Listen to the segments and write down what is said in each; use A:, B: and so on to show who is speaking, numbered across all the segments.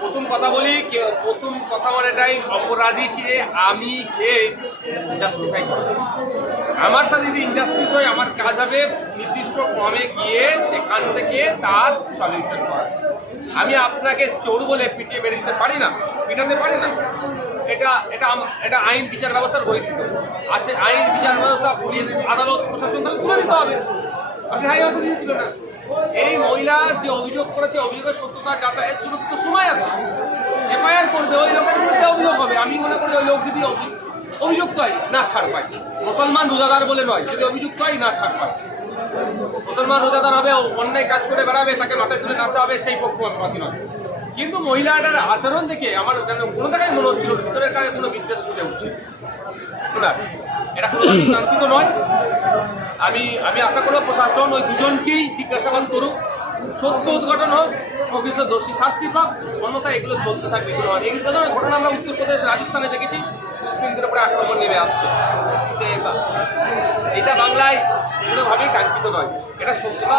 A: প্রথম কথা বলি প্রথম কথা বলে এটাই অপরাধীকে আমি কে জাস্টিফাই করব। আমার সাথে যদি ইনজাস্টিস হয়, আমার কাজ হবে নির্দিষ্ট ফর্মে গিয়ে সেখান থেকে তার সলিউশন করা। আমি আপনাকে চোর বলে পিটিয়ে মেরে দিতে পারি না, পিটাতে পারি না। এটা এটা এটা আইন বিচার ব্যবস্থার বৈধ আছে আইন বিচার ব্যবস্থা, পুলিশ, আদালত, প্রশাসন, তাহলে তুলে দিতে হবে। আপনি হাইওয়াতে দিয়েছিল না। এই মহিলা যে অভিযোগ করেছে, অভিযোগের সত্যতা যাতায়াত শুরু তো সময় আছে। এফআইআর করবে, ওই লোকের বিরুদ্ধে অভিযোগ হবে। আমি মনে করি ওই লোক যদি অভিযুক্ত হয়, না ছাড় পায়। মুসলমান রোজাদার বলে নয়, যদি অভিযুক্ত হয়, না ছাড় পায়। মুসলমান রোজাদার হবে, অন্যায় কাজ করে বেড়াবে, তাকে মাথায় তুলে নাচা হবে সেই পক্ষ আমি নয়। কিন্তু মহিলাটার আচরণ দেখে আমার যেন কোনো জায়গায় মনে হচ্ছিল ভিতরের কাছে কোনো বিদ্বেষ ফুটে উঠছে। এটা কাঙ্ক্ষিত নয়। আমি আমি আশা করব প্রশাসন ওই দুজনকেই জিজ্ঞাসাবাদ করুক। সত্য উদ্ঘাটন হোক, প্রকৃত দোষী শাস্তি পাক অন্যথায় এগুলো চলতে থাকবে এই ধরনের ঘটনা আমরা উত্তরপ্রদেশ রাজস্থানে দেখেছি মুসলিমদের উপরে আক্রমণ নেমে আসছে। এটা বাংলায় কোনোভাবেই কাঙ্ক্ষিত নয়। এটা সত্যতা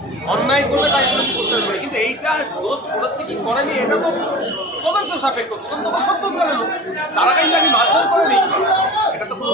A: অন্যায় করবে, তাই কোনো প্রশ্ন করে। কিন্তু এইটা দোষ করেছে কি করেনি এটা তো তদন্ত সাপেক্ষ, তদন্ত বা সত্য করে তারা কিন্তু আমি মারধর করে দিই, এটা তো কোনো